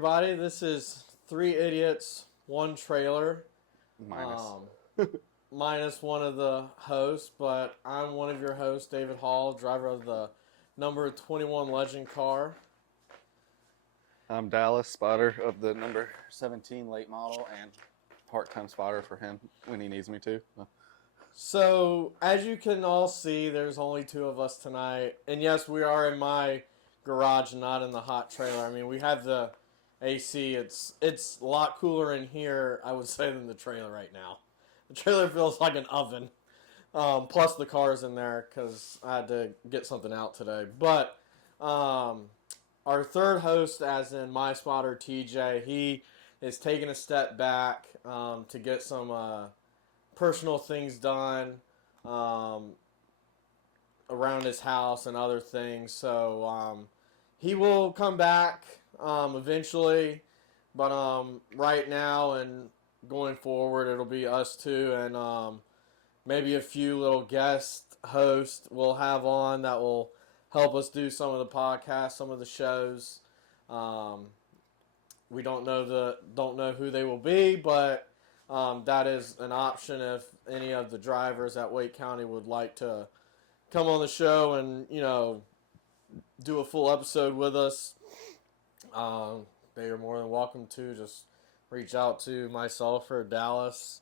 everybody. This is Three Idiots, One Trailer. Minus. Minus one of the hosts, but I'm one of your hosts, David Hall, driver of the number 21 Legend car. I'm Dallas, spotter of the number 17 late model and part-time spotter for him when he needs me to. So, as you can all see, there's only two of us tonight. And yes, we are in my garage, not in the hot trailer. I mean, we have the AC. It's a lot cooler in here, I would say, than the trailer right now. The trailer feels like an oven. Plus the car's in there because I had to get something out today. But our third host, as in my spotter, TJ, he is taking a step back to get some personal things done around his house and other things. So he will come back eventually. But right now and going forward, it'll be us two and maybe a few little guest hosts we'll have on that will help us do some of the podcasts, some of the shows. We don't know who they will be, but that is an option if any of the drivers at Wake County would like to come on the show and, do a full episode with us. They are more than welcome to just reach out to myself or Dallas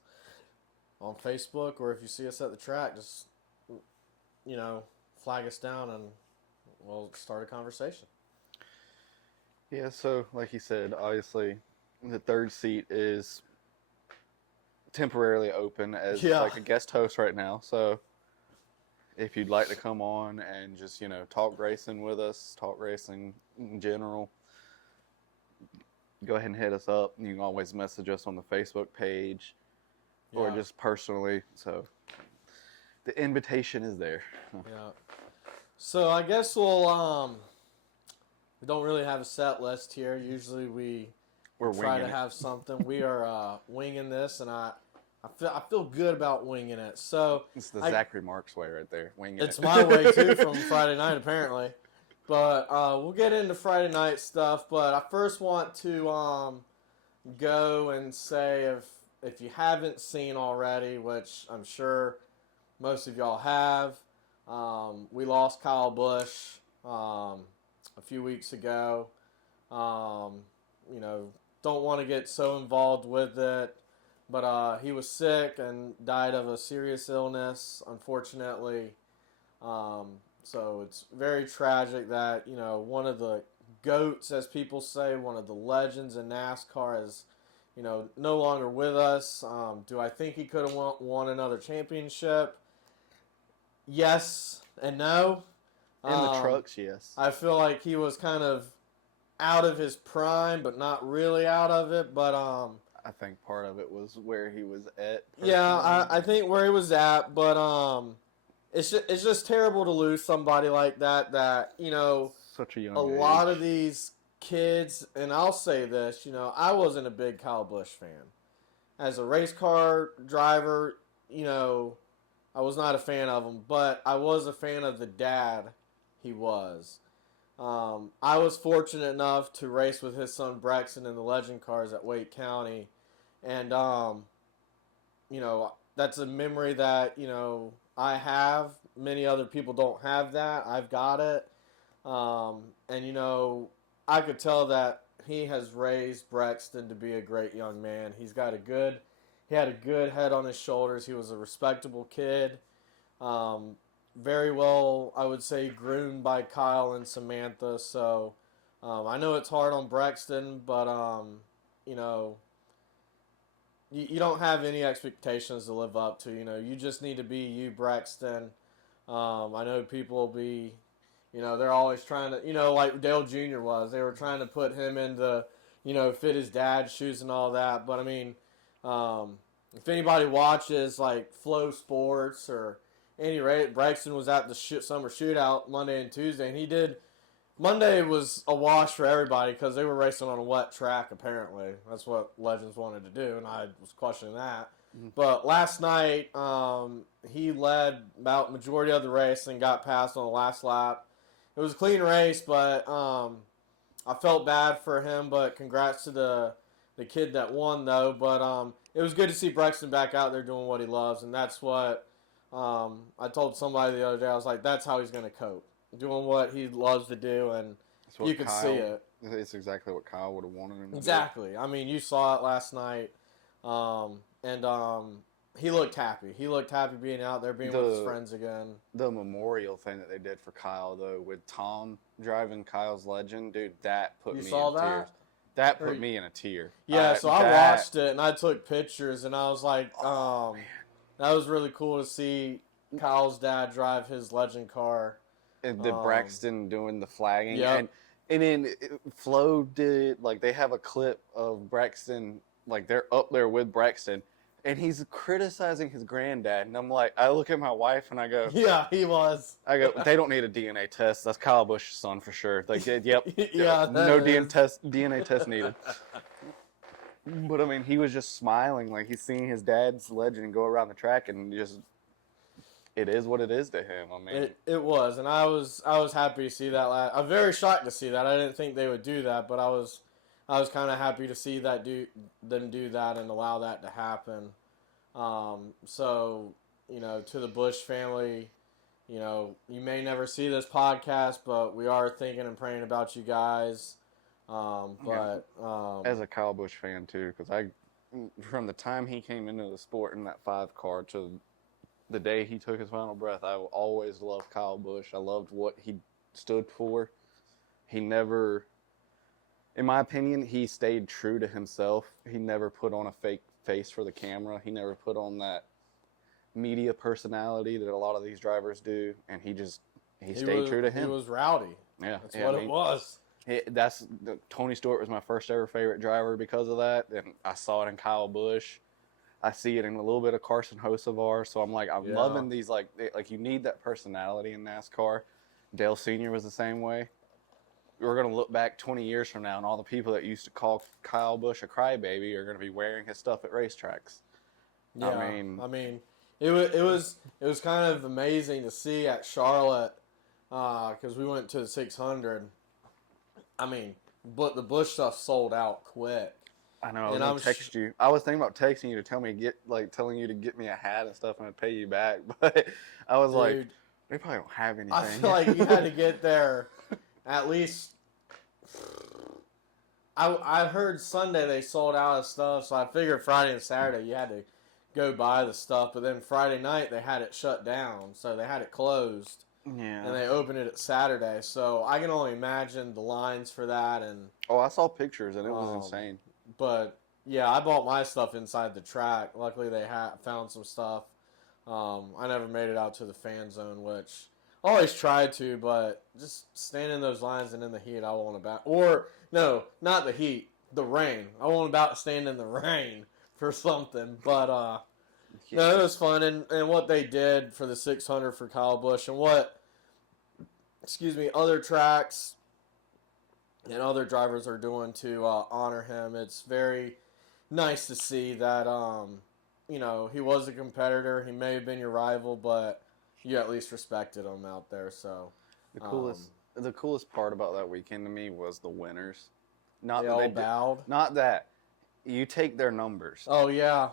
on Facebook, or if you see us at the track, just, flag us down and we'll start a conversation. Yeah, so like you said, obviously the third seat is temporarily open as like a guest host right now. So if you'd like to come on and just, talk racing with us, talk racing in general, go ahead and hit us up. You can always message us on the Facebook page or just personally. So the invitation is there. Yeah. So I guess we don't really have a set list here. Usually we're try to have something. We are winging this, and I feel good about winging it. So it's the Zachary Marks way right there, winging it's my way too from Friday night apparently. But we'll get into Friday night stuff. But I first want to go and say if you haven't seen already, which I'm sure most of y'all have, we lost Kyle Busch a few weeks ago. Don't want to get so involved with it, but he was sick and died of a serious illness, unfortunately. So it's very tragic that, one of the GOATs, as people say, one of the legends in NASCAR is, no longer with us. Do I think he could have won another championship? Yes and no. In the trucks, yes. I feel like he was kind of out of his prime, but not really out of it. But I think part of it was where he was at. Personally. Yeah, I think where he was at, but it's just terrible to lose somebody like that. Such a young age. Lot of these kids, and I'll say this, I wasn't a big Kyle Busch fan. As a race car driver, I was not a fan of him, but I was a fan of the dad he was. I was fortunate enough to race with his son Brexton in the Legend cars at Wake County, and that's a memory that I have. Many other people don't have that. I've got it, and I could tell that he has raised Brexton to be a great young man. He had a good head on his shoulders. He was a respectable kid. Very well, I would say, groomed by Kyle and Samantha. So I know it's hard on Brexton, but you don't have any expectations to live up to. You just need to be you, Brexton. I know people will be, they're always trying to, like Dale Jr. was. They were trying to put him into, fit his dad's shoes and all that. But I mean, if anybody watches like Flow Sports or any rate, Braxton was at the summer shootout Monday and Tuesday, and Monday was a wash for everybody because they were racing on a wet track, apparently. That's what Legends wanted to do, and I was questioning that. Mm-hmm. But last night, he led about majority of the race and got passed on the last lap. It was a clean race, but I I felt bad for him, but congrats to the kid that won though. But it was good to see Brexton back out there doing what he loves, and that's what I told somebody the other day. I was like, that's how he's going to cope, doing what he loves to do, and It's what you could see it. It's exactly what Kyle would have wanted him to Exactly. I mean, you saw it last night, and he looked happy. He looked happy being out there, being with his friends again. The memorial thing that they did for Kyle, though, with Tom driving Kyle's Legend, dude, that put me in tears. That put me in a tear. Yeah, so I watched it, and I took pictures, and I was like, that was really cool to see Kyle's dad drive his Legend car. And the Braxton doing the flagging. Yep. And then Flo did, like, they have a clip of Braxton, like, they're up there with Braxton, and he's criticizing his granddad. And I'm like, I look at my wife and I go, yeah, he was. I go, they don't need a DNA test. That's Kyle Busch's son for sure. Like, yep. Yeah, no DNA test needed. But I mean, he was just smiling, like he's seeing his dad's Legend go around the track, and just it is what it is to him. I mean, it was, and I was happy to see that. I'm very shocked to see that. I didn't think they would do that, but I was kind of happy to see them do that and allow that to happen. So to the Busch family, you may never see this podcast, but we are thinking and praying about you guys. As a Kyle Busch fan too, because from the time he came into the sport in that 5 car to the day he took his final breath, I always loved Kyle Busch. I loved what he stood for. He never, in my opinion, he stayed true to himself. He never put on a fake face for the camera. He never put on that media personality that a lot of these drivers do, and he stayed true to him. He was rowdy. Yeah, that's what it was. Tony Stewart was my first ever favorite driver because of that, and I saw it in Kyle Busch. I see it in a little bit of Carson Hocevar, so I'm like, I'm loving these, like you need that personality in NASCAR. Dale Sr. was the same way. We're going to look back 20 years from now, and all the people that used to call Kyle Busch a crybaby are going to be wearing his stuff at racetracks. Yeah, I mean, it was kind of amazing to see at Charlotte, because we went to the 600. I mean, but the Busch stuff sold out quick. I know. I was gonna text you. I was thinking about texting you to telling you to get me a hat and stuff, and I'd pay you back. But I was like, they probably don't have anything. I feel like you had to get there at least. I heard Sunday they sold out of stuff, so I figured Friday and Saturday you had to go buy the stuff. But then Friday night they had it shut down, so they had it closed. Yeah. And they opened it at Saturday, so I can only imagine the lines for that. And I saw pictures, and it was insane. But yeah, I bought my stuff inside the track. Luckily, they found some stuff. I never made it out to the fan zone, which I always tried to, but just standing in those lines and in the heat, I won't about. Or no, not the heat, the rain. I won't about stand in the rain for something. But no, it was fun, and what they did for the 600 for Kyle Busch, and what other tracks and other drivers are doing to honor him. It's very nice to see that, he was a competitor. He may have been your rival, but you at least respected him out there. So the coolest part about that weekend to me was the winners. Not they that all bowed. Not that. You take their numbers. Oh, yeah.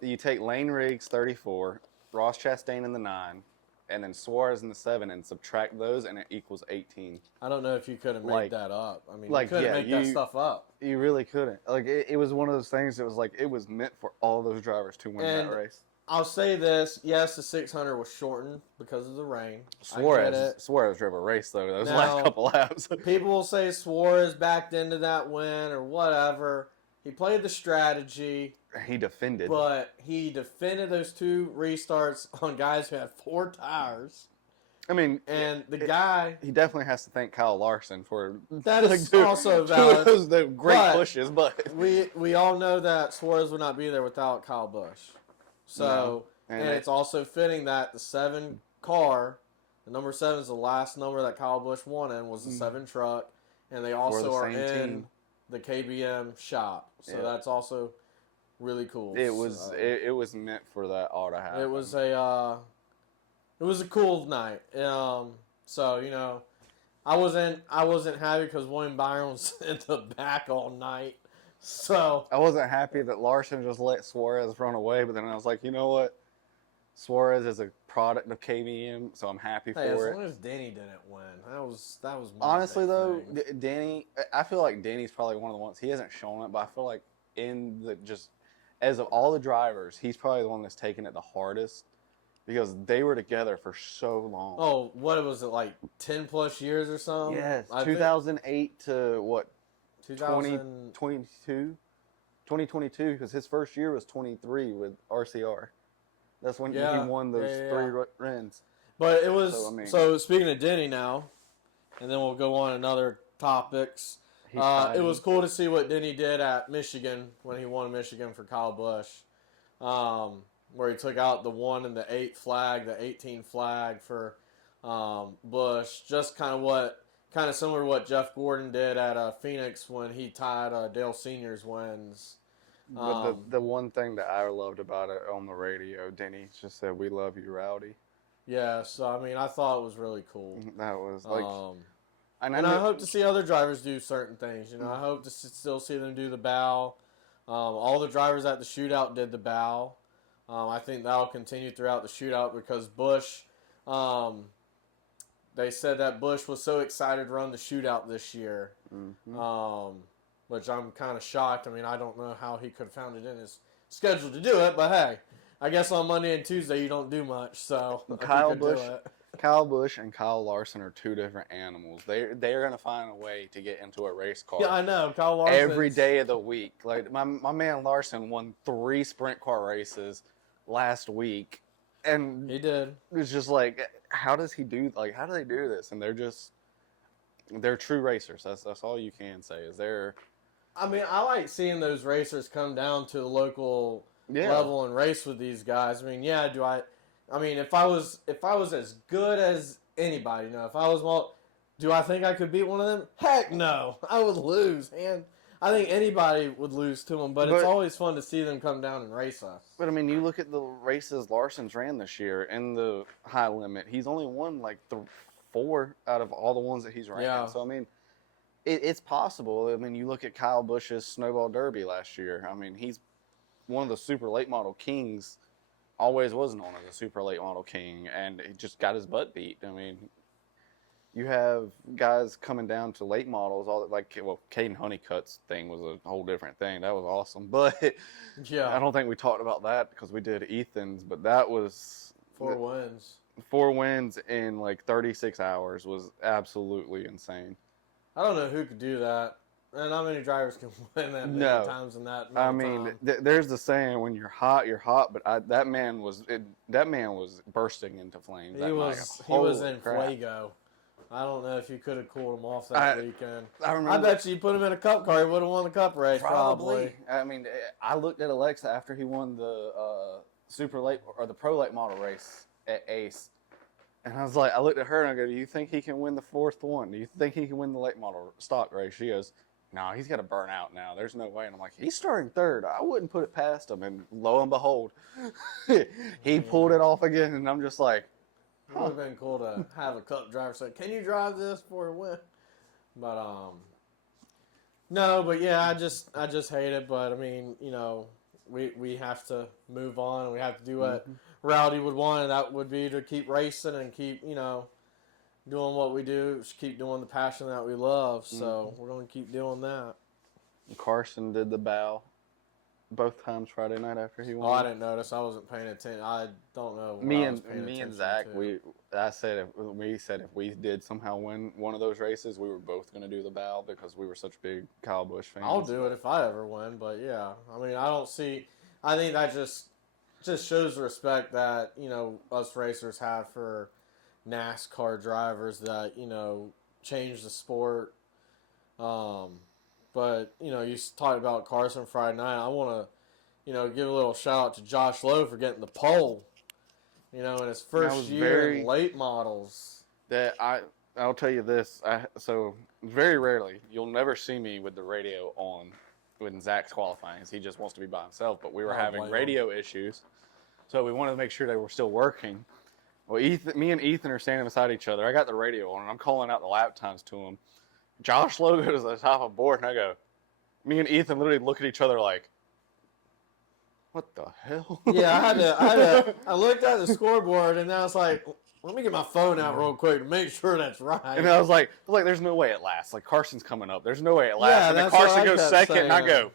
You take Lane Riggs, 34, Ross Chastain in the 9, and then Suarez in the 7, and subtract those, and it equals 18. I don't know if you could have made that up. I mean, you couldn't make that stuff up. You really couldn't. Like, it was one of those things that was like, it was meant for all those drivers to win that race. I'll say this. Yes, the 600 was shortened because of the rain. Suarez drove a race, though, those last couple laps. People will say Suarez backed into that win or whatever. He played the strategy. He defended. But he defended those 2 restarts on guys who had 4 tires. I mean, and the guy... He definitely has to thank Kyle Larson for... That is also valid. Those the great pushes, but... We all know that Suarez would not be there without Kyle Busch. So, and it's also fitting that the 7 car, the number 7 is the last number that Kyle Busch won in, was the 7 truck. And they also are in the KBM shop. So that's also... really cool. It was meant for that all to happen. It was a cool night. So I wasn't happy because William Byron was in the back all night. So I wasn't happy that Larson just let Suarez run away, but then I was like, you know what? Suarez is a product of KBM, so I'm happy hey, as for long it. as Denny didn't win, that was my Honestly, big though, thing. Denny, I feel like Denny's probably one of the ones, he hasn't shown it, but I feel like as of all the drivers, he's probably the one that's taken it the hardest because they were together for so long. Oh, what was it, like 10 plus years or something? Yes, I 2008 to what, 2000. 2022? 2022, because his first year was 23 with RCR. That's when he Yeah, won those yeah. three runs. But it was So, I mean, so. Speaking of Denny now, and then we'll go on another topics. It was cool to see what Denny did at Michigan when he won Michigan for Kyle Busch, where he took out the 1 and the 8 flag, the 18 flag for Busch. Just kind of similar to what Jeff Gordon did at Phoenix when he tied Dale Senior's wins. But the one thing that I loved about it on the radio, Denny just said, "We love you, Rowdy." Yeah, so I mean, I thought it was really cool. That was like, And I hope to see other drivers do certain things. You know, I hope to still see them do the bow. All the drivers at the shootout did the bow. I think that'll continue throughout the shootout because Busch, they said that Busch was so excited to run the shootout this year, which I'm kind of shocked. I mean, I don't know how he could have found it in his schedule to do it, but hey, I guess on Monday and Tuesday you don't do much, so Kyle Busch and Kyle Larson are two different animals. They're going to find a way to get into a race car. Yeah, I know. Kyle Larson every day of the week. Like my man Larson won 3 sprint car races last week, and he did. It's just like, how does he do? Like, how do they do this? And they're true racers. That's all you can say is they're. I mean, I like seeing those racers come down to the local level and race with these guys. I mean, yeah, I mean, if I was as good as anybody, do I think I could beat one of them? Heck no, I would lose, and I think anybody would lose to them. But it's always fun to see them come down and race us. But I mean, you look at the races Larson's ran this year in the high limit. He's only won like 4 out of all the ones that he's ran. Yeah. So I mean, it's possible. I mean, you look at Kyle Busch's Snowball Derby last year. I mean, he's one of the super late model kings. Always was known as a super late model king, and he just got his butt beat. I mean, you have guys coming down to late models. Caden Honeycutt's thing was a whole different thing. That was awesome, but yeah, I don't think we talked about that because we did Ethan's. But that was 4 wins. 4 wins in like 36 hours was absolutely insane. I don't know who could do that. And not many drivers can win that many times in that amount of time. There's the saying, when you're hot, you're hot. But that man was bursting into flames. He was in fuego. I don't know if you could have cooled him off that weekend. I bet you put him in a cup car, he would have won the cup race. Probably. I mean, I looked at Alexa after he won the super late or the pro late model race at Ace. And I looked at her and I go, "Do you think he can win the 4th one? Do you think he can win the late model stock race?" She goes, "No, he's got to burn out now. There's no way." And I'm like, "He's starting 3rd. I wouldn't put it past him." And lo and behold, he pulled it off again. And I'm just like, It would have been cool to have a cup driver say, "Can you drive this for a win?" But no, but yeah, I just hate it. But I mean, you know, we have to move on. We have to do what Rowdy would want, and that would be to keep racing and keep, you know, doing what we do. Just keep doing the passion that we love. So we're going to keep doing that. Carson did the bow both times Friday night after he won. Oh, I didn't notice. I wasn't paying attention. I don't know. Me and Zach, we said if we did somehow win one of those races, we were both going to do the bow because we were such big Kyle Busch fans. I'll do it if I ever win, but yeah. I mean, I think that just shows the respect that, you know, us racers have for NASCAR drivers that, you know, change the sport. But, you know, you talked about Carson Friday night. I want to, you know, give a little shout out to Josh Lowe for getting the pole, you know, in his first year in late models. I'll tell you this. So very rarely, you'll never see me with the radio on when Zach's qualifying. He just wants to be by himself. But we were having radio issues, so we wanted to make sure they were still working. Well, me and Ethan are standing beside each other. I got the radio on, and I'm calling out the lap times to him. Josh Lowe goes to the top of the board, and I go, me and Ethan literally look at each other like, what the hell? Yeah, I looked at the scoreboard and I was like, let me get my phone out real quick to make sure that's right. And I was like, there's no way it lasts. Like, Carson's coming up. There's no way it lasts. Yeah, and then that's what Carson I goes kept second, and I saying.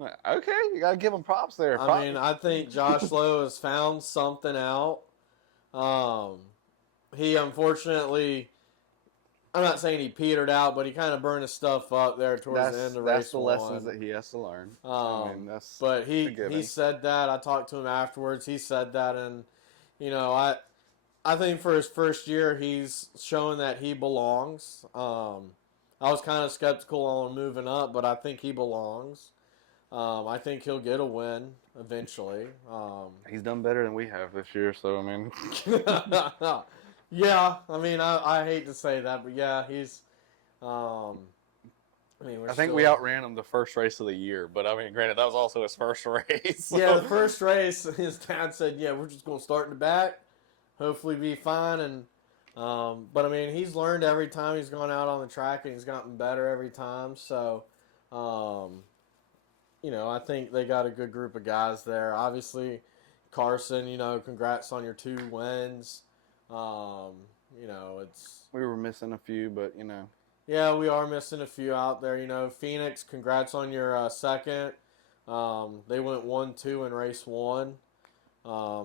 go, okay, you got to give him props there. I mean, I think Josh Lowe has found something out. He unfortunately, I'm not saying he petered out, but he kind of burned his stuff up there towards the end of race That's the lessons that he has to learn. But he said that. I talked to him afterwards. He said that, and I think for his first year, he's showing that he belongs. I was kind of skeptical on him moving up, but I think he belongs. I think he'll get a win eventually. He's done better than we have this year, so I mean. Yeah, I mean, I hate to say that, but yeah, he's. I think we outran him the first race of the year, but I mean, granted, that was also his first race. So. Yeah, the first race, his dad said, "Yeah, we're just going to start in the back, hopefully be fine." And but I mean, he's learned every time he's gone out on the track, and he's gotten better every time. So, I think they got a good group of guys there. Obviously, Carson, congrats on your 2 wins. We were missing a few, but Yeah, we are missing a few out there. Phoenix, congrats on your second. They went 1-2 in race 1. I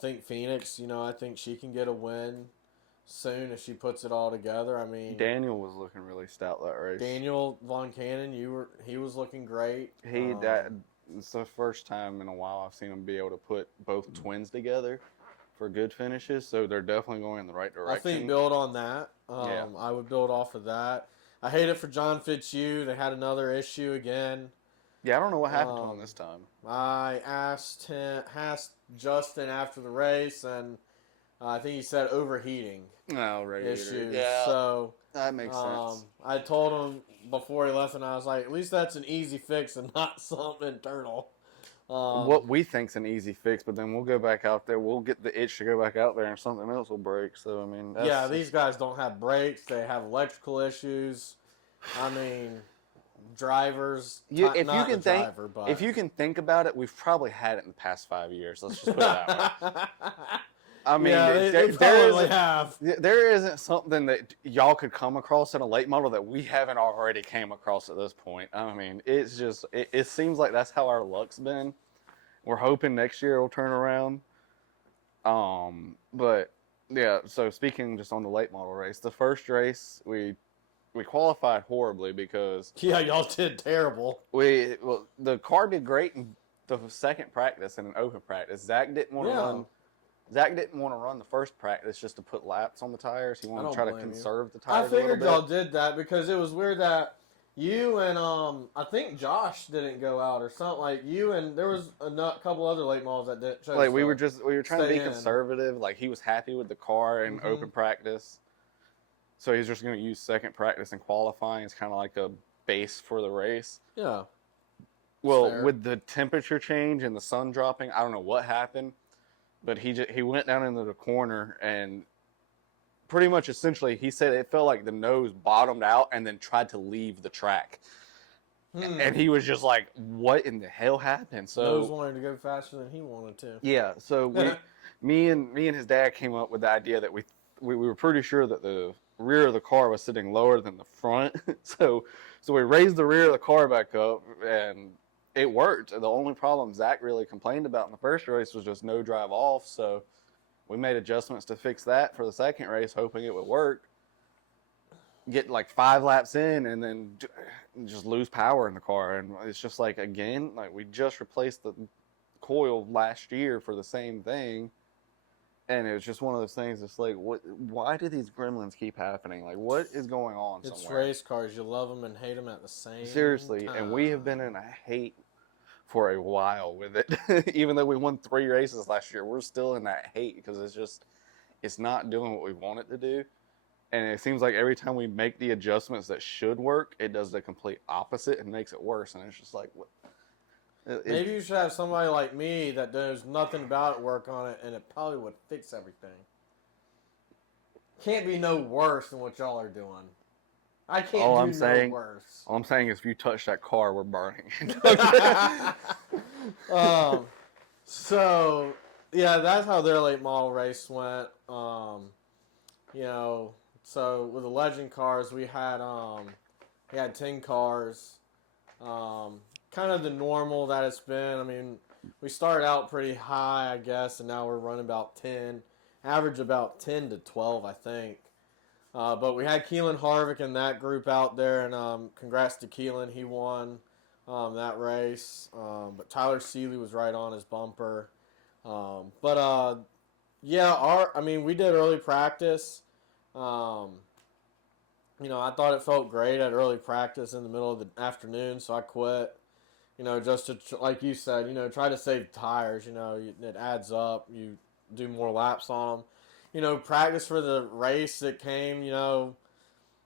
think Phoenix, I think she can get a win soon if she puts it all together. I mean, Daniel was looking really stout that race. Daniel Von Cannon, he was looking great. It's the first time in a while I've seen him be able to put both twins together for good finishes, so they're definitely going in the right direction. I think build on that. Yeah. I would build off of that. I hate it for John Fitzhugh. They had another issue again. Yeah, I don't know what happened to him this time. I asked Justin after the race, and I think he said overheating issues. Yeah, so that makes sense. I told him before he left, and I was like, at least that's an easy fix and not something internal. What we think's an easy fix, but then we'll go back out there. We'll get the itch to go back out there, and something else will break. So I mean, these guys don't have brakes. They have electrical issues. I mean, drivers. If you can think about it, we've probably had it in the past 5 years. Let's just put it that way. I mean, they probably have. There isn't something that y'all could come across in a late model that we haven't already came across at this point. I mean, it's just it seems like that's how our luck's been. We're hoping next year it'll turn around. But yeah. So speaking just on the late model race, the first race we qualified horribly because y'all did terrible. The car did great in the second practice in an open practice. Zach didn't want to run. Zach didn't want to run the first practice just to put laps on the tires. He wanted to try to conserve the tires. I figured y'all did that because it was weird that you and I think Josh didn't go out or something. Like you and there was a couple other late models that didn't. Like we were trying to be conservative. Like he was happy with the car in open practice, so he's just going to use second practice and qualifying as kind of like a base for the race. Yeah. Well, with the temperature change and the sun dropping, I don't know what happened. But he went down into the corner and pretty much essentially he said it felt like the nose bottomed out and then tried to leave the track. And he was just like, what in the hell happened? So nose wanted to go faster than he wanted to. Yeah, so me and his dad came up with the idea that we were pretty sure that the rear of the car was sitting lower than the front. so we raised the rear of the car back up and it worked. The only problem Zach really complained about in the first race was just no drive off. So we made adjustments to fix that for the second race, hoping it would work. Get like 5 laps in and then just lose power in the car. And it's just like, again, like we just replaced the coil last year for the same thing. And it was just one of those things. It's like, why do these gremlins keep happening? Like, what is going on somewhere? It's race cars. You love them and hate them at the same Seriously, time. and we have been in a hate for a while with it. Even though we won 3 races last year, we're still in that hate because it's not doing what we want it to do. And it seems like every time we make the adjustments that should work, it does the complete opposite and makes it worse. And it's just like, Maybe you should have somebody like me that knows nothing about it work on it, and it probably would fix everything. Can't be no worse than what y'all are doing. I can't All do I'm no saying, worse. all I'm saying is, if you touch that car, we're burning. um, so yeah, that's how their late model race went. You know, so with the legend cars, we had 10 cars. Kind of the normal that it's been. I mean, we started out pretty high, I guess, and now we're running about 10, average about 10 to 12, I think. But we had Keelan Harvick in that group out there, and congrats to Keelan. He won that race. But Tyler Seeley was right on his bumper. Yeah, we did early practice. Um, I thought it felt great at early practice in the middle of the afternoon, so I quit. Just to, like you said, try to save tires. It adds up. You do more laps on them. Practice for the race that came.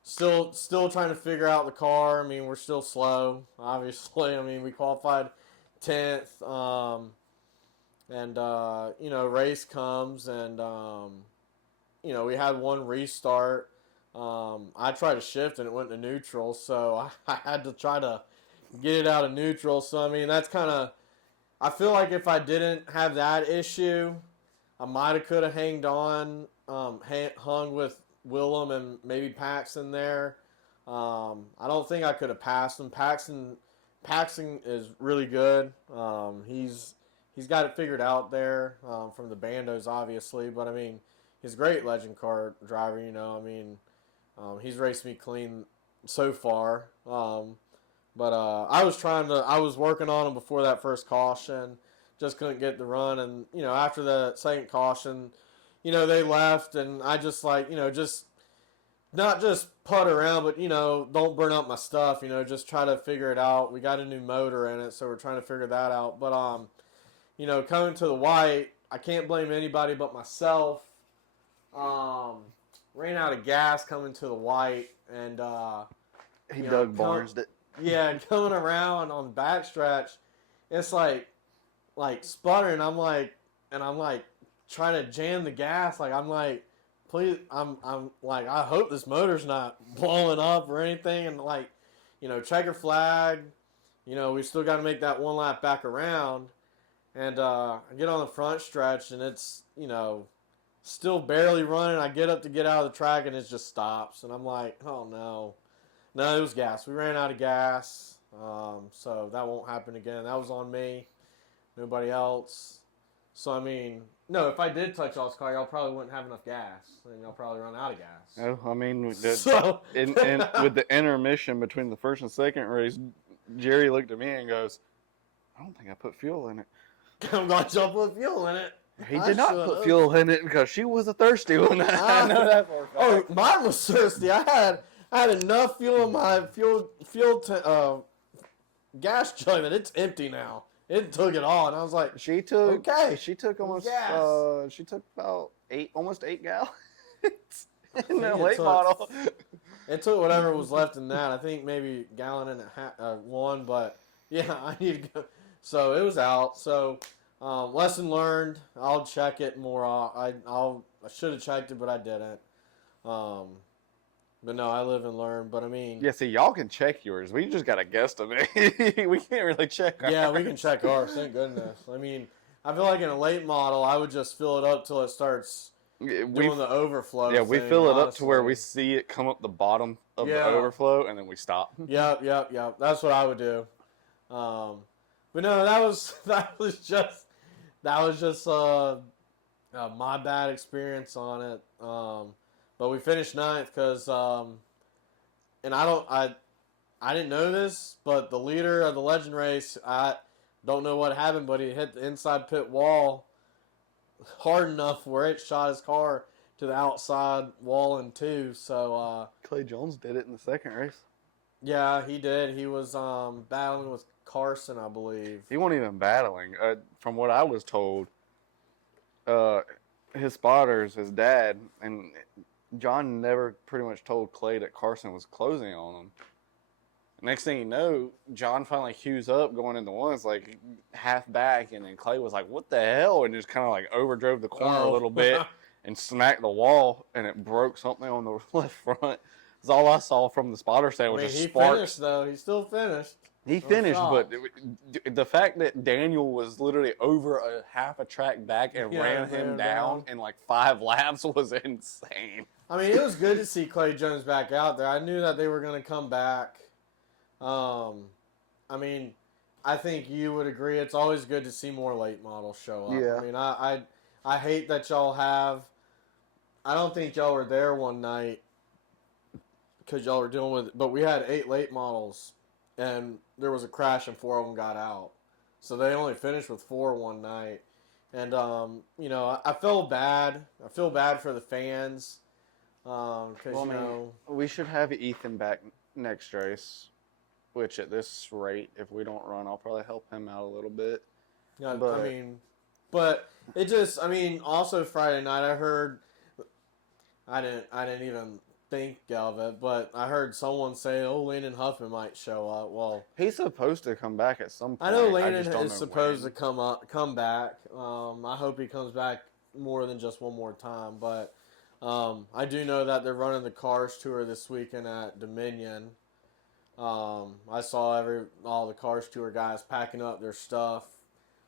Still trying to figure out the car. I mean, we're still slow, obviously. I mean, we qualified 10th. Race comes and we had one restart. I tried to shift and it went to neutral, so I had to try to get it out of neutral. So I mean, that's kind of. I feel like if I didn't have that issue, I might have could have hung with Willem and maybe Paxton there. I don't think I could have passed him. Paxton is really good. He's got it figured out there from the Bandos, obviously. But I mean, he's a great legend car driver. He's raced me clean so far. I was working on him before that first caution, just couldn't get the run, and after the second caution, they left, and I just just not just putt around, but don't burn up my stuff, just try to figure it out. We got a new motor in it, so we're trying to figure that out. But coming to the white, I can't blame anybody but myself. Ran out of gas coming to the white, and He Doug Barnes it. yeah, coming around on the backstretch, it's like sputtering. I'm like trying to jam the gas. Like I'm like, please, I'm like, I hope this motor's not blowing up or anything. And checker flag. We still got to make that one lap back around. And I get on the front stretch and it's still barely running. I get up to get out of the track and it just stops. And I'm like, oh no. No, it was gas. We ran out of gas, so that won't happen again. That was on me, nobody else. So, I mean, no, if I did touch y'all's car, y'all probably wouldn't have enough gas, and y'all probably run out of gas. Oh, I mean, with the intermission between the first and second race, Jerry looked at me and goes, I don't think I put fuel in it. I'm glad y'all put fuel in it. He did not put fuel in it because she was a thirsty one. I know that for a fact. Oh, mine was thirsty. I had enough fuel in my gas jug that it's empty now. It took it all, and I was like, She took almost she took about almost 8 gallons in that late model. It took whatever was left in that. I think maybe a gallon and a half, one, but yeah, I need to go. So it was out. So lesson learned. I'll check it more. I should have checked it, but I didn't. But no, I live and learn. But I mean, yeah. See, y'all can check yours. We just got to guesstimate. We can't really check ours. Yeah, we can check ours. Thank goodness. I mean, I feel like in a late model, I would just fill it up till it starts doing the overflow. Yeah, we fill it up to where we see it come up the bottom of the overflow, and then we stop. Yep. That's what I would do. But no, that was just my bad experience on it. But we finished ninth because, and I didn't know this, but the leader of the legend race, I don't know what happened, but he hit the inside pit wall hard enough where it shot his car to the outside wall in two. So Clay Jones did it in the second race. Yeah, he did. He was battling with Carson, I believe. He wasn't even battling. From what I was told, his spotters, his dad, and John never pretty much told Clay that Carson was closing on him. Next thing you know, John finally cues up going into one. It's like half back, and then Clay was like, "What the hell?" and just kind of like overdrove the corner a little bit and smacked the wall, and it broke something on the left front. That's all I saw from the spotter stand was just he sparks. finished though. He still finished. He finished, but the fact that Daniel was literally over a half a track back and ran him down in like 5 laps was insane. I mean, it was good to see Clay Jones back out there. I knew that they were going to come back. I mean, I think you would agree. It's always good to see more late models show up. Yeah. I mean, I hate that y'all have. I don't think y'all were there one night because y'all were dealing with it, but we had 8 late models, and there was a crash and 4 of them got out. So they only finished with 4 one night. And, you know, I feel bad. I feel bad for the fans. Because, we should have Ethan back next race, which at this rate, if we don't run, I'll probably help him out a little bit. Yeah, but it just, also Friday night I heard, I didn't even think of it, but I heard someone say, "Oh, Landon Huffman might show up." Well, he's supposed to come back at some point. I know Landon is supposed to come back. I hope he comes back more than just one more time, but. I do know that they're running the Cars Tour this weekend at Dominion. I saw all the Cars Tour guys packing up their stuff.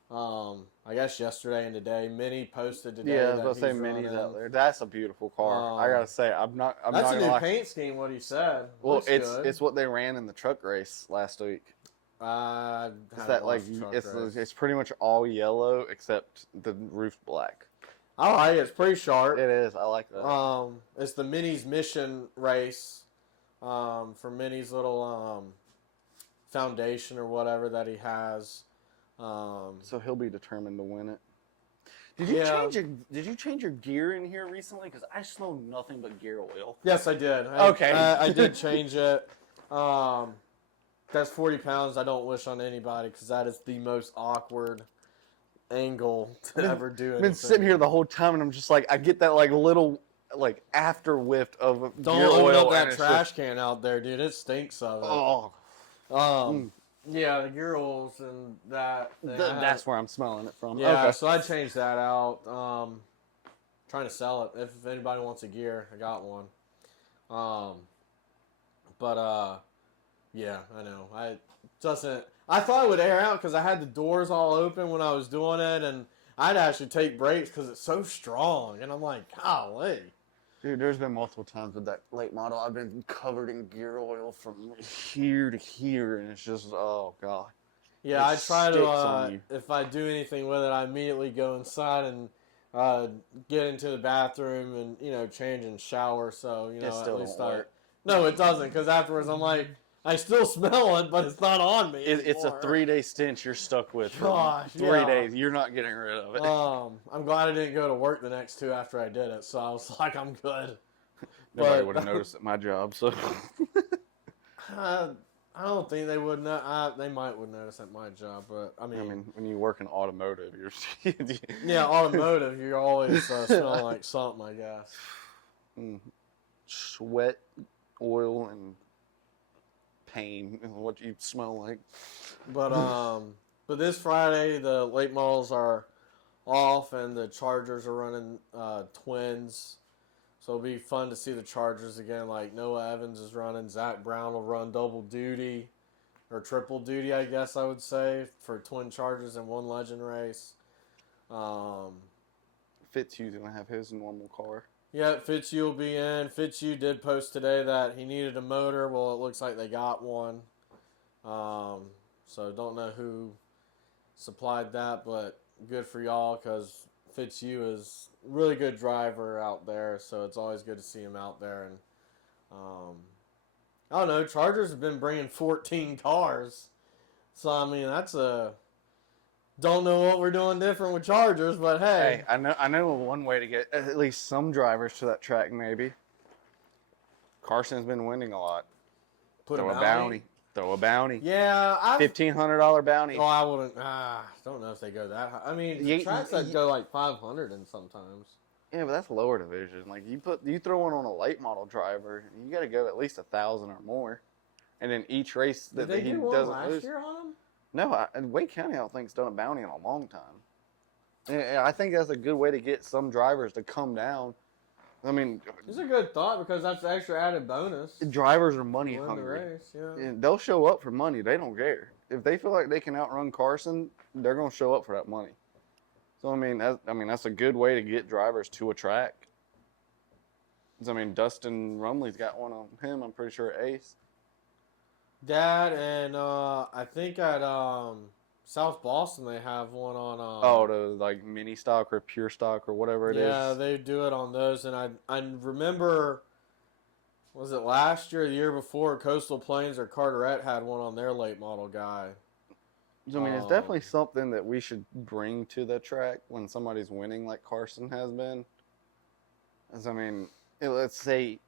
I guess yesterday and today. Minnie posted today. Yeah, I was gonna say Minnie's out there. That's a beautiful car. I gotta say, I'm not. That's a new paint scheme. What he said. Well, it's what they ran in the truck race last week. It's that it's pretty much all yellow except the roof's black. I like it. It's pretty sharp. It is. I like that. It's the Minnie's Mission race for Minnie's little foundation or whatever that he has. So he'll be determined to win it. Did you change your gear in here recently? Because I smell nothing but gear oil. Yes, I did. Okay. I did change it. That's 40 pounds I don't wish on anybody because that is the most awkward angle to ever do anything. I've been sitting here the whole time and I'm just like, I get that like little like after whiff of don't gear open oil up that trash can out there, dude. It stinks of it. Yeah, the gear oils and that. That's where I'm smelling it from. Yeah, okay. so I changed that out. Trying to sell it. If anybody wants a gear, I got one. Yeah, I know. I thought it would air out because I had the doors all open when I was doing it, and I'd actually take breaks because it's so strong. And I'm like, golly. Dude, there's been multiple times with that late model. I've been covered in gear oil from here to here, and it's just, oh, God. Yeah, I try to, if I do anything with it, I immediately go inside and get into the bathroom and, change and shower. So, it still at least don't work. No, it doesn't, because afterwards I'm like, I still smell it, but it's not on me. It's a 3-day stench you're stuck with for 3 days. You're not getting rid of it. I'm glad I didn't go to work the next 2 after I did it, so I was like, I'm good. Nobody would have noticed at my job, so. I don't think they would. They would notice at my job, but I mean, when you work in automotive, you're. Yeah, automotive. You're always smelling like something, I guess. Sweat, oil, and pain is what you smell like. But this Friday the late models are off and the Chargers are running twins, so it'll be fun to see the Chargers again. Like Noah Evans is running, Zach Brown will run double duty or triple duty, I guess I would say, for twin Chargers in one legend race. Fitzhugh's gonna have his normal car. Yeah, Fitzhugh will be in. Fitzhugh did post today that he needed a motor. Well, it looks like they got one. So don't know who supplied that, but good for y'all because Fitzhugh is a really good driver out there. So it's always good to see him out there. And I don't know. Chargers have been bringing 14 cars. So, I mean, that's a... Don't know what we're doing different with Chargers, but hey. I know one way to get at least some drivers to that track, maybe. Carson's been winning a lot. Throw a bounty. Yeah. $1,500 bounty. Oh, I wouldn't. Don't know if they go that high. I mean, tracks that go like 500 and sometimes. Yeah, but that's lower division. Like you throw one on a late model driver, you got to go at least 1,000 or more. and then each race Did that they he do one doesn't last lose. year on him? No, Wake County, I don't think's done a bounty in a long time. And I think that's a good way to get some drivers to come down. I mean, It's a good thought because that's the extra added bonus. drivers are money Win the hungry. race, yeah. And they'll show up for money. They don't care. If they feel like they can outrun Carson, they're going to show up for that money. So that's a good way to get drivers to a track. I mean, Dustin Rumley's got one on him. I'm pretty sure at Ace. Dad and I think at South Boston they have one on. The like mini stock or pure stock or whatever it is. Yeah, they do it on those, and I remember. Was it last year or the year before? Coastal Plains or Carteret had one on their late model guy. So, I mean, it's definitely something that we should bring to the track when somebody's winning like Carson has been. I mean, let's say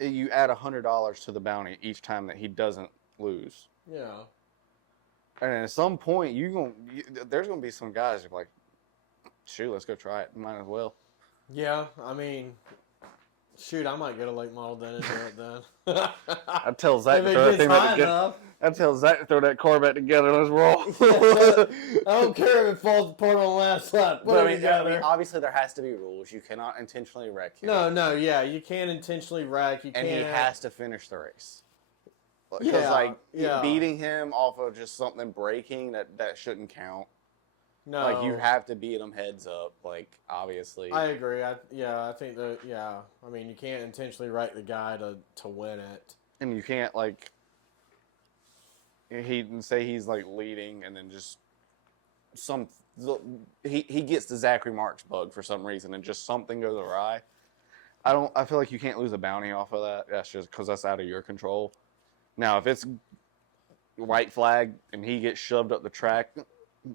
you add $100 to the bounty each time that he doesn't lose. Yeah. And at some point, there's going to be some guys who are like, shoot, let's go try it. Might as well. Yeah, I mean, shoot, I might get a late model then and do it then. I tell Zach if to it gets high enough. I tell Zach to throw that car back together. Let's roll. I don't care if it falls apart on the last lap. Put it together. Obviously, there has to be rules. You cannot intentionally wreck him. No, yeah, you can't intentionally wreck. You and can't. he has to finish the race. Because, beating him off of just something breaking, that shouldn't count. No. Like, you have to beat him heads up, obviously. I agree. I think that, I mean, you can't intentionally wreck the guy to win it. And you can't, he's, leading and then just he gets the Zachary Marks bug for some reason and just something goes awry. I feel like you can't lose a bounty off of that. That's just because that's out of your control. Now, if it's white flag and he gets shoved up the track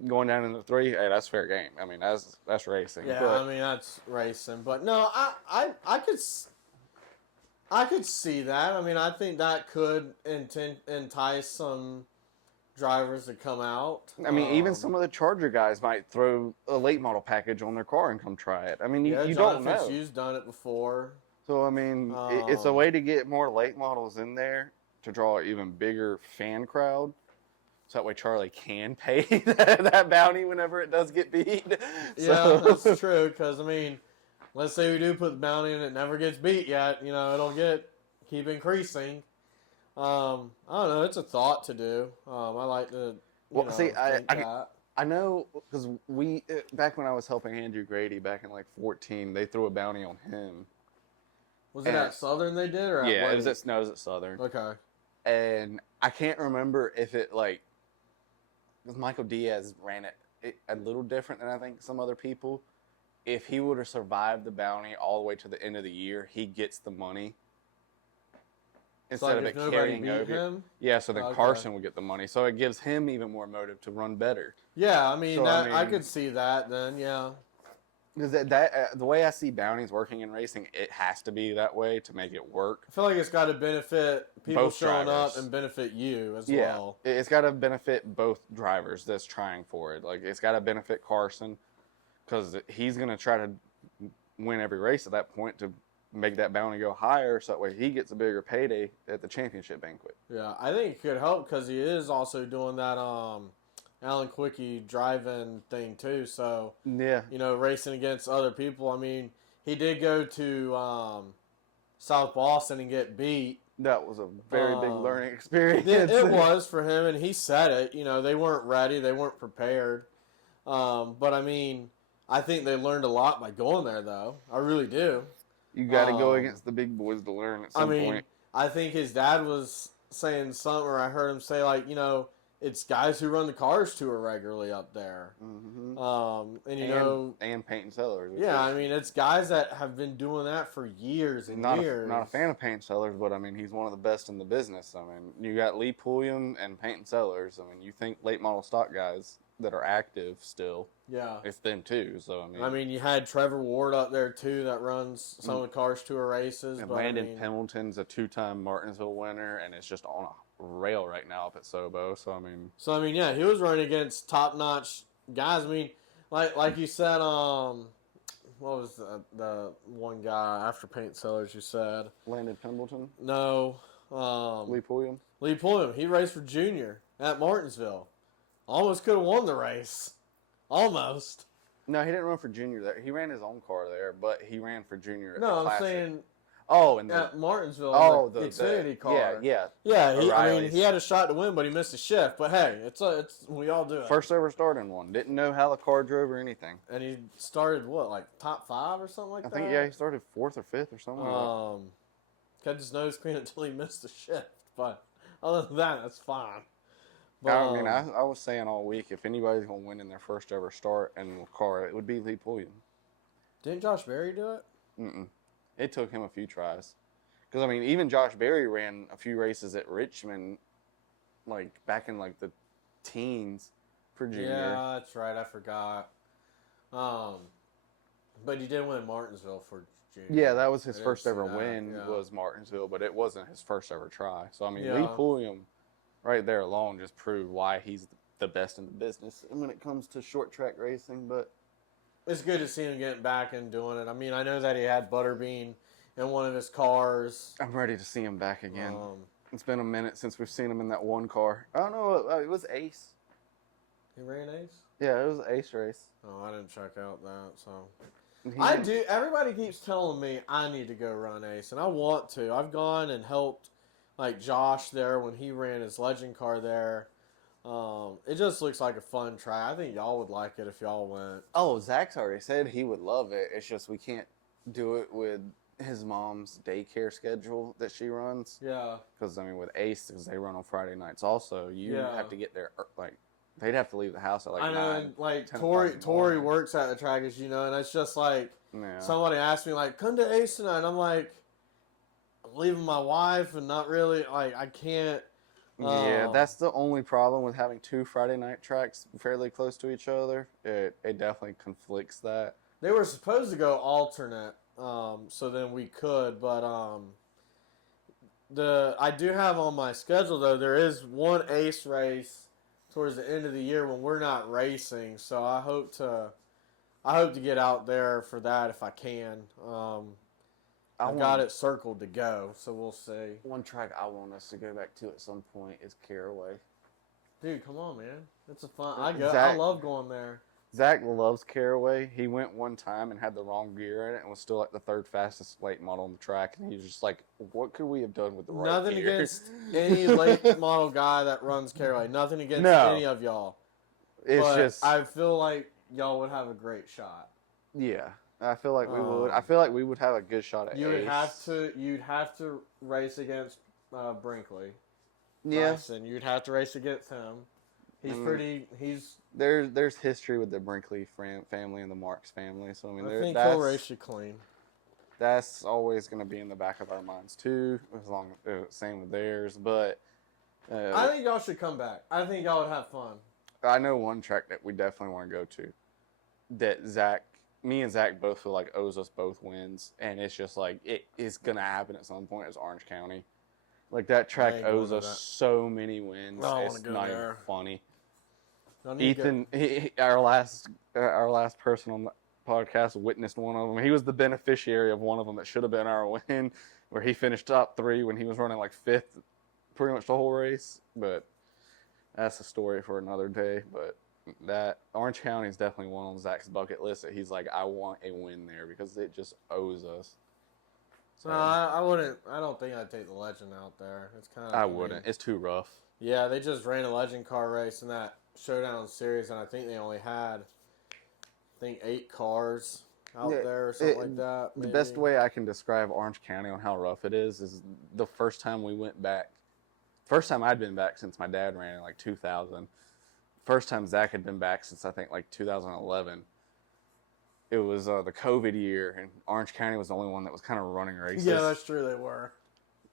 going down in the 3, hey, that's fair game. I mean, that's racing. Yeah, I mean, that's racing. But no, I could see that. I mean, I think that could entice some drivers to come out. I mean, even some of the Charger guys might throw a late model package on their car and come try it. I mean, you don't know. Fitzhugh's done it before. So, I mean, it's a way to get more late models in there to draw an even bigger fan crowd. So that way Charlie can pay that bounty whenever it does get beat. Yeah, that's true. Because, I mean, let's say we do put the bounty in and it never gets beat yet. It'll keep increasing. I don't know. It's a thought to do. I like to think that. I know because back when I was helping Andrew Grady back in 14, they threw a bounty on him. Was it at Southern they did? Or it was at Southern. Okay. And I can't remember if it because Michael Diaz ran it a little different than I think some other people. If he would have survived the bounty all the way to the end of the year, he gets the money instead of it carrying over. Him? Yeah, so then Carson would get the money. So it gives him even more motive to run better. Yeah, I mean, I could see that then. Yeah. Because the way I see bounties working in racing, it has to be that way to make it work. I feel like it's got to benefit people both showing drivers. up and benefit you as well. It's got to benefit both drivers that's trying for it. It's got to benefit Carson because he's going to try to win every race at that point to make that bounty go higher so that way he gets a bigger payday at the championship banquet. Yeah, I think it could help because he is also doing that Alan Quickie drive-in thing too. So yeah, racing against other people. I mean, he did go to South Boston and get beat. That was a very big learning experience. It was for him, and he said it. They weren't ready, they weren't prepared. But I mean, I think they learned a lot by going there, though. I really do. You got to go against the big boys to learn at some point. I think his dad was saying something, or I heard him say it's guys who run the cars tour regularly up there. Mm-hmm. And paint and sellers. Yeah, I mean, it's guys that have been doing that for years and years. Not a fan of paint sellers, but I mean, he's one of the best in the business. I mean, you got Lee Pulliam and paint and sellers. I mean, you think late model stock guys that are active still. Yeah. It's them too. So, I mean, you had Trevor Ward up there too that runs some of the cars tour races. And but Landon Pendleton's a 2-time Martinsville winner and it's just on a rail right now up at Sobo. So I mean, yeah, he was running against top-notch guys. I mean, like you said, what was the one guy after paint sellers you said? Landon Pendleton? No. Lee Pulliam. Lee Pulliam. He raced for Junior at Martinsville. Almost could have won the race. Almost. No, he didn't run for Junior there. He ran his own car there, but he ran for Junior at the No, I'm Classic. saying and at Martinsville, the Xfinity car. Yeah. I mean, he had a shot to win, but he missed a shift. But hey, it's we all do it. First ever start in one. Didn't know how the car drove or anything. And he started like top 5 or something like that. I think he started 4th or 5th or something. Kept his nose clean until he missed the shift. But other than that, that's fine. But, I mean, I was saying all week, if anybody's gonna win in their first ever start in a car, it would be Lee Pulliam. Didn't Josh Berry do it? Mm-mm. It took him a few tries. Because, I mean, even Josh Berry ran a few races at Richmond, like, back in, like, the teens for Junior. Yeah, that's right. I forgot. But he did win Martinsville for Junior. Yeah, that was his first ever win was Martinsville, but it wasn't his first ever try. So, I mean, Lee Pulliam right there alone just proved why he's the best in the business when it comes to short track racing. But it's good to see him getting back and doing it. I mean, I know that he had Butterbean in one of his cars. I'm ready to see him back again. It's been a minute since we've seen him in that one car. I don't know. It was Ace. He ran Ace? Yeah, it was an Ace race. Oh, I didn't check out that, so. Everybody keeps telling me I need to go run Ace, and I want to. I've gone and helped, like, Josh there when he ran his legend car there. It just looks like a fun track. I think y'all would like it if y'all went. Oh, Zach's already said he would love it. It's just we can't do it with his mom's daycare schedule that she runs. Yeah. Because, I mean, with Ace, because they run on Friday nights also, you have to get there, like, they'd have to leave the house at, like, 9. I know, and, like, Tori works at the track, as you know, and it's just, like, somebody asked me, like, come to Ace tonight, and I'm like, I'm leaving my wife, and not really, like, I can't. Yeah, that's the only problem with having 2 Friday night tracks fairly close to each other. It definitely conflicts that. They were supposed to go alternate, so then we could, but I do have on my schedule, though, there is one Ace race towards the end of the year when we're not racing, so I hope to get out there for that if I can. I've got it circled to go, so we'll see. One track I want us to go back to at some point is Caraway. Dude, come on, man. It's a fun. I love going there. Zach loves Caraway. He went one time and had the wrong gear in it and was still like the 3rd fastest late model on the track. And he was just like, what could we have done with the right Nothing gear? against any late model guy that runs Caraway. Nothing against any of y'all. I feel like y'all would have a great shot. Yeah. I feel like we would. I feel like we would have a good shot at Ace. You'd have to race against Brinkley. Yeah. Bryson. You'd have to race against him. There's history with the Brinkley family and the Marks family. So I mean, I think he'll race you clean. That's always going to be in the back of our minds too. Same with theirs, but I think y'all should come back. I think y'all would have fun. I know one track that we definitely want to go to. That me and Zach both feel like owes us both wins, and it's just like it is gonna happen at some point. Is Orange County, like that track owes us so many wins. It's not even funny. Ethan, our last person on the podcast witnessed one of them. He was the beneficiary of one of them that should have been our win, where he finished top 3 when he was running like 5th, pretty much the whole race. But that's a story for another day. But that Orange County is definitely one on Zach's bucket list that he's like, I want a win there because it just owes us. So I wouldn't. I don't think I'd take the Legend out there. It's kind of. I wouldn't. It's too rough. Yeah, they just ran a Legend car race in that Showdown series, and I think they only had, 8 cars out there or something like that. Maybe. The best way I can describe Orange County on how rough it is the first time we went back. First time I'd been back since my dad ran in like 2000. First time Zach had been back since I think like 2011. It was the COVID year, and Orange County was the only one that was kind of running races. Yeah, that's true. They were.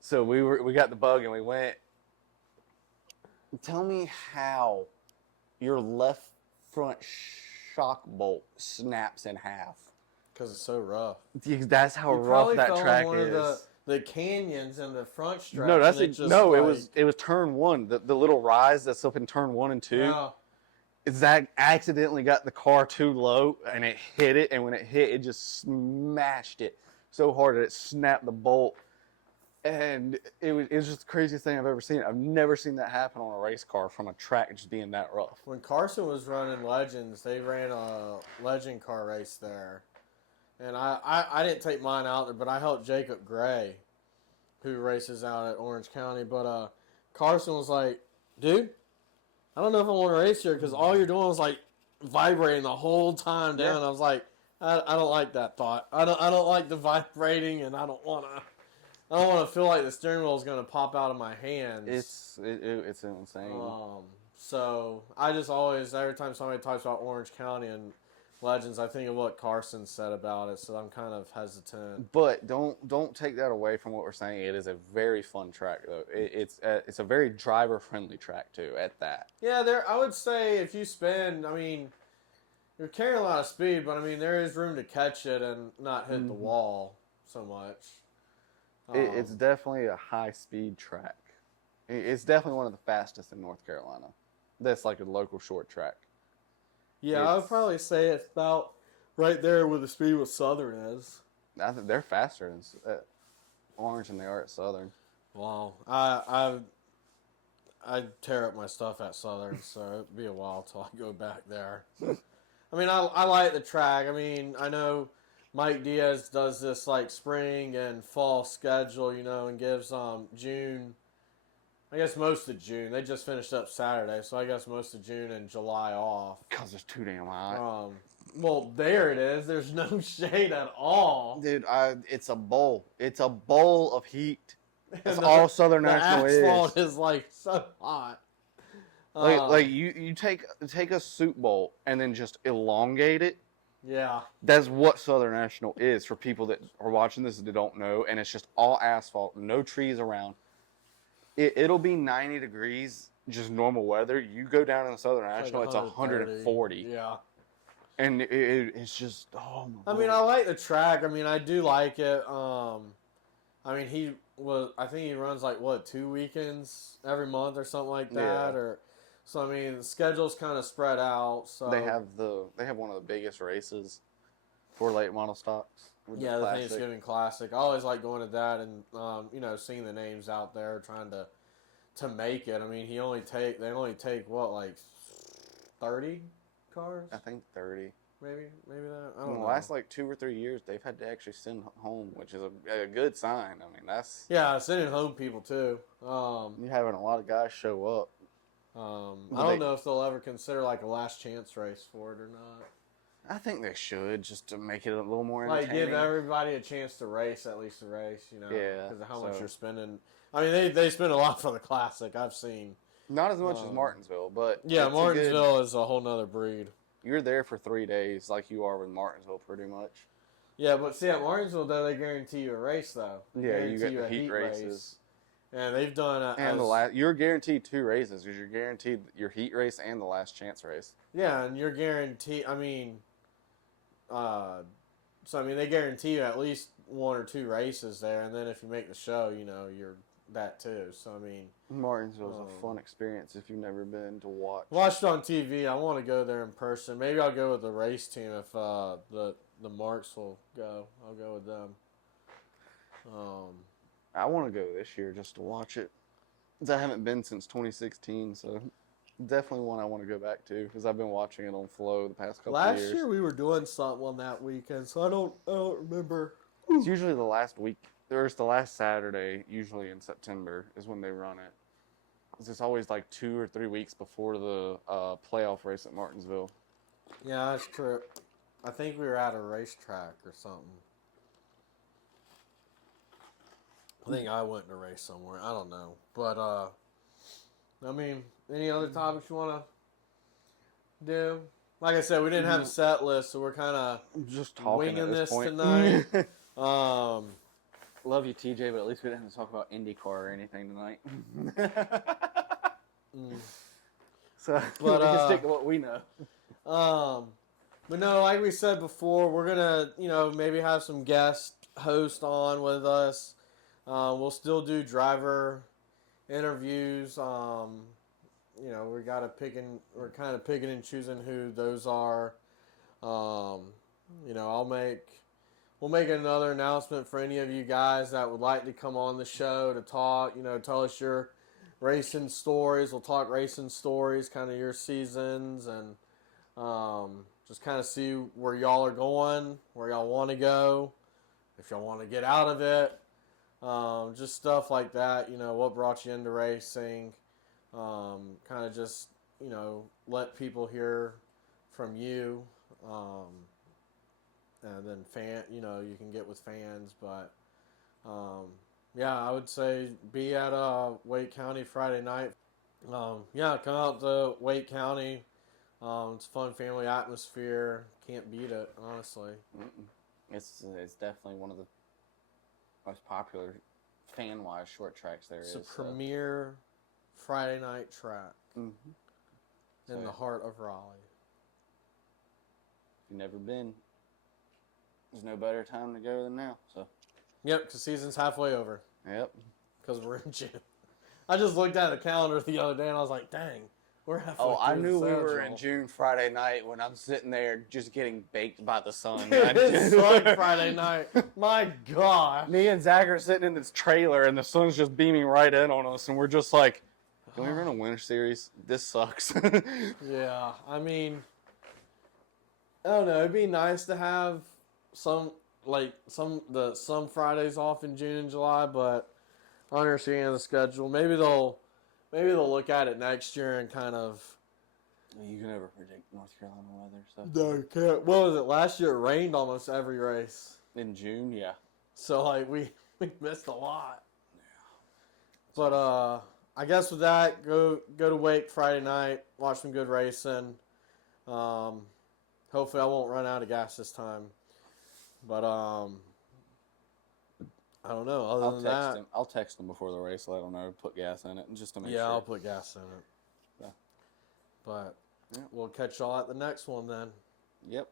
So we got the bug and we went. Tell me how your left front shock bolt snaps in half. Because it's so rough. That's how rough that track is. The canyons and the front stretch. No, it was turn 1. The little rise that's up in turn 1 and 2. Yeah. Zach accidentally got the car too low and it hit it, and when it hit, it just smashed it so hard that it snapped the bolt. And it was just the craziest thing I've ever seen. I've never seen that happen on a race car from a track just being that rough. When Carson was running Legends, they ran a Legend car race there. And I didn't take mine out there, but I helped Jacob Gray, who races out at Orange County. But Carson was like, dude, I don't know if I want to race here because all you're doing is like vibrating the whole time down. Yeah. I was like, I don't like that thought. I don't like the vibrating, and I don't want to feel like the steering wheel is going to pop out of my hands. It's insane. So I just always, every time somebody talks about Orange County and Legends, I think of what Carson said about it. So I'm kind of hesitant. But don't take that away from what we're saying. It is a very fun track, though. It's a very driver friendly track too. At that. Yeah, I would say if you spin, I mean, you're carrying a lot of speed, but I mean there is room to catch it and not hit the wall so much. It's definitely a high speed track. It's definitely one of the fastest in North Carolina. That's like a local short track. Yeah, I would probably say it's about right there where the speed with Southern is. I think they're faster at Orange than they are at Southern. Wow, I tear up my stuff at Southern, so it'd be a while till I go back there. I mean, I like the track. I mean, I know Mike Diaz does this like spring and fall schedule, you know, and gives June. I guess most of June. They just finished up Saturday, so I guess most of June and July off. Because it's too damn hot. Well, there it is. There's no shade at all. Dude, it's a bowl. It's a bowl of heat. That's all Southern National is. The asphalt is like so hot. Like you take a soup bowl and then just elongate it. Yeah. That's what Southern National is for people that are watching this that don't know, and it's just all asphalt, no trees around. It'll be 90 degrees, just normal weather. You go down in the Southern National, it's 140. Yeah. And it's just, oh my I mean, I like the track. I mean, I do like it. I mean, I think he runs like, 2 weekends every month or something like that. Yeah. So, I mean, the schedule's kind of spread out. So they have one of the biggest races for late model stocks. Yeah, the Thanksgiving Classic. I always like going to that and seeing the names out there trying to make it. I mean, they only take what, like 30 cars? I think 30. Maybe that. I don't In know. the last like 2 or 3 years, they've had to actually send home, which is a good sign. I mean, that's sending home people too. you're having a lot of guys show up. I don't know if they'll ever consider like a last chance race for it or not. I think they should, just to make it a little more Like entertaining. give everybody a chance to race, at least a race, you know. Yeah, Because of how much so- you're spending. I mean, they spend a lot for the Classic. I've seen. Not as much as Martinsville, but Yeah, it's Martinsville is a whole nother breed. You're there for 3 days, like you are with Martinsville, pretty much. Yeah, but see, at Martinsville, though, they guarantee you a race, though. Yeah, you Guarantee get the a heat races. race. And they've done You're guaranteed 2 races because you're guaranteed your heat race and the last chance race. Yeah, and you're guaranteed. I mean, they guarantee you at least 1 or 2 races there, and then if you make the show, you're that too. So I mean, Martinsville's a fun experience if you've never been to watch. Watched on TV. I want to go there in person. Maybe I'll go with the race team if the Marks will go. I'll go with them. I want to go this year just to watch it. 'Cause I haven't been since 2016, so definitely one I want to go back to because I've been watching it on Flow the past couple of years. Last year we were doing something on that weekend, so I don't remember. It's usually the last week. There's the last Saturday, usually in September, is when they run it. 'Cause it's always like 2 or 3 weeks before the playoff race at Martinsville. Yeah, that's true. I think we were at a racetrack or something. I think I went to race somewhere. I don't know. But, I mean, any other topics you want to do? Like I said, we didn't have a set list, so we're kind of Just talking winging at this point. tonight. Love you, TJ, but at least we didn't have to talk about IndyCar or anything tonight. So we can stick to what we know. But no, like we said before, we're gonna, maybe have some guest host on with us. We'll still do driver interviews. We're kind of picking and choosing who those are. I'll we'll make another announcement for any of you guys that would like to come on the show to talk. You know, tell us your racing stories. We'll talk racing stories, kind of your seasons, and just kind of see where y'all are going, where y'all want to go, if y'all want to get out of it. Just stuff like that. You know, what brought you into racing. Kind of just, you know, let people hear from you. And then you can get with fans, but yeah, I would say be at Wake County Friday night. Yeah, come out to Wake County. It's a fun family atmosphere. Can't beat it, honestly. It's definitely one of the most popular fan-wise short tracks there is. It's a premier Friday night track in the heart of Raleigh. If you've never been, there's no better time to go than now. So. Yep, because season's halfway over. Yep. Because we're in June. I just looked at the calendar the other day and I was like, dang, we're halfway through I knew the we were schedule. in June Friday night when I'm sitting there just getting baked by the sun. It sucked Friday night. My God. Me and Zach are sitting in this trailer and the sun's just beaming right in on us and we're just like, can we run a winter series? This sucks. Yeah, I mean, I don't know. It'd be nice to have some Fridays off in June and July, but I understand the schedule. Maybe they'll look at it next year and kind of. You can never predict North Carolina weather, so. No, you can't. What was it? Last year it rained almost every race. In June, yeah. So like we missed a lot. Yeah. But I guess with that, go to Wake Friday night, watch some good racing. Hopefully I won't run out of gas this time. But I don't know. Other than that, I'll text him before the race, let him know, put gas in it, just to make sure. Yeah, I'll put gas in it. Yeah. But we'll catch y'all at the next one then. Yep.